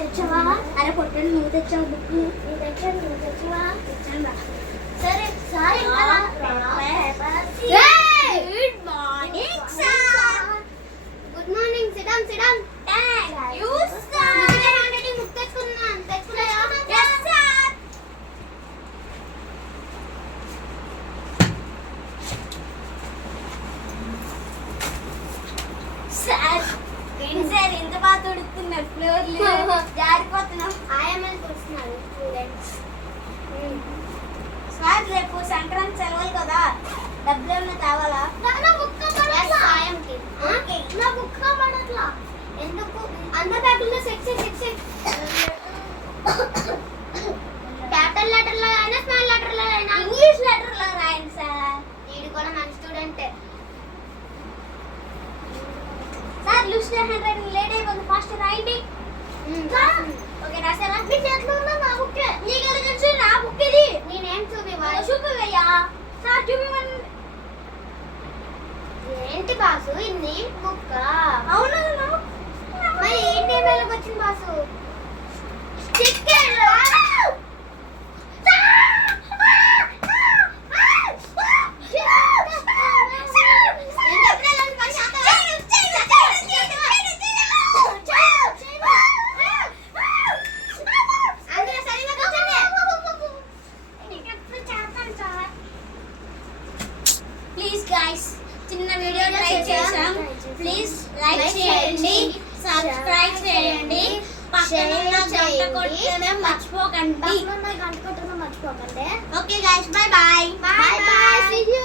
తెచ్చావా? అరే పొట్టలు నువ్వు తెచ్చావు బుక్. నువ్వు తెచ్చావా? తెచ్చాను. సరే sorry. Good morning sir. Good morning. Sit down sit down. Thank you sir. Already book తెచ్చుకున్నాను. తెచ్చుకున్నాయా? yes sir. సార్ సార్ ఎంత బాగా తుడుతున్నారు ఫ్లోర్లు. జారిపోతున్నాం. ఆయమ్మని తుడుస్తున్నారు స్టూడెంట్స్. సార్ రేపు సంక్రాంతి సెలవులు కదా, డబ్బులు ఏమైనా తేవాలా? నా బుక్ సాయంకి. నా బుక్ పడట్లా ఎందుకు? అందరి బ్యాగుల్లో సెట్ క్యాపిటల్ లెటర్ లో అయినా స్మాల్ లెటర్ లో అయినా ఇంగ్లీష్ లెటర్ లో రాయండి సార్. వీడు కూడా మంచి student. Sir loose hand writing late అయిపోతుంది, ఫాస్ట్ రాయండి. ఓకే రాసారా? మీ చేతిలో ఉన్న నా బుక్. నీకు తెలుసు నా బుక్ ఇది. నేనేం చూపివయ్యా? సార్ చూపివ్వండి. ఏంటి బాసు ఇన్ని బుక్? అవునవును. మరి ఏంటి వేళకి వచ్చింది బాసు? స్టిక్కర్. ప్లీజ్ గైస్, చిన్న వీడియో ట్రై చేసాం. ప్లీజ్ లైక్ చేయండి, సబ్స్క్రైబ్ చేయండి, పక్కన ఉన్న గంట కొట్టడం మర్చిపోకండి. Okay guys, bye bye. Bye bye. See you.